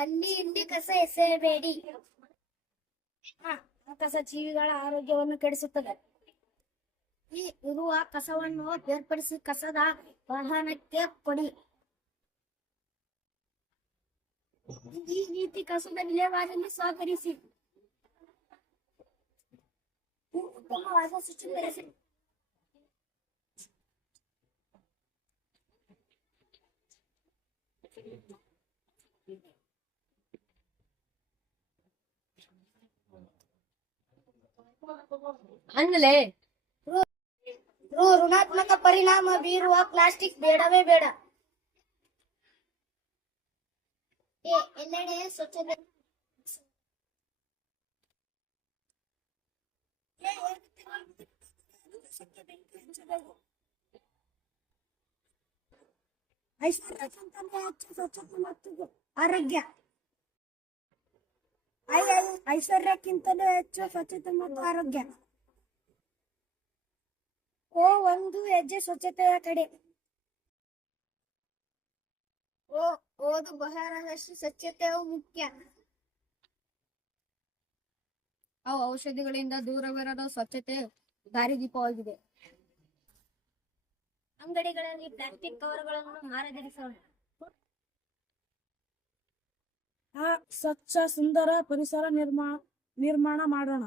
ಅಲ್ಲಿ ಇಲ್ಲಿ ಕಸ ಎಸೆಯಬೇಡಿ. ಕಸ ಜೀವಿಗಳ ಆರೋಗ್ಯವನ್ನು ಕೆಡಿಸುತ್ತದೆ. ಈ ಇರುವ ಕಸವನ್ನು ಬೇರ್ಪಡಿಸಿ ಕಸದ ವಾಹನಕ್ಕೆ ಕೊಡಿ. ಈ ರೀತಿ ಕಸದ ವಿಲೇವಾರಿಯನ್ನು ಸಹಕರಿಸಿ. ಉತ್ತಮವಾದ ಶುಚಿಗೊಳಿಸಿ. ಆಮೇಲೆ ಋಣಾತ್ಮಕ ಪರಿಣಾಮ ಬೀರುವ ಪ್ಲಾಸ್ಟಿಕ್ ಬೇಡವೇ ಬೇಡ. ಎಲ್ಲೆಡೆ ಸ್ವಚ್ಛತೆ. ಸ್ವಚ್ಛತೆ ಮತ್ತು ಆರೋಗ್ಯ. ಐಶ್ವರ್ಯಕ್ಕಿಂತಲೂ ಹೆಚ್ಚು ಸ್ವಚ್ಛತೆ ಮತ್ತು ಆರೋಗ್ಯ. ಒಂದು ಹೆಜ್ಜೆ ಸ್ವಚ್ಛತೆಯ ಕಡೆ. ಓದು ಬಹಳಷ್ಟು ಸ್ವಚ್ಛತೆಯು ಮುಖ್ಯ. ಅವು ಔಷಧಿಗಳಿಂದ ದೂರವಿರಲು ಸ್ವಚ್ಛತೆ ದಾರಿದೀಪವಾಗಿದೆ. ಅಂಗಡಿಗಳಲ್ಲಿ ಪ್ಲಾಸ್ಟಿಕ್ ಕವರ್ಗಳನ್ನು ಮಾರದಿರಿಸೋಣ. ಸ್ವಚ್ಛ ಸುಂದರ ಪರಿಸರ ನಿರ್ಮಾಣ ಮಾಡೋಣ.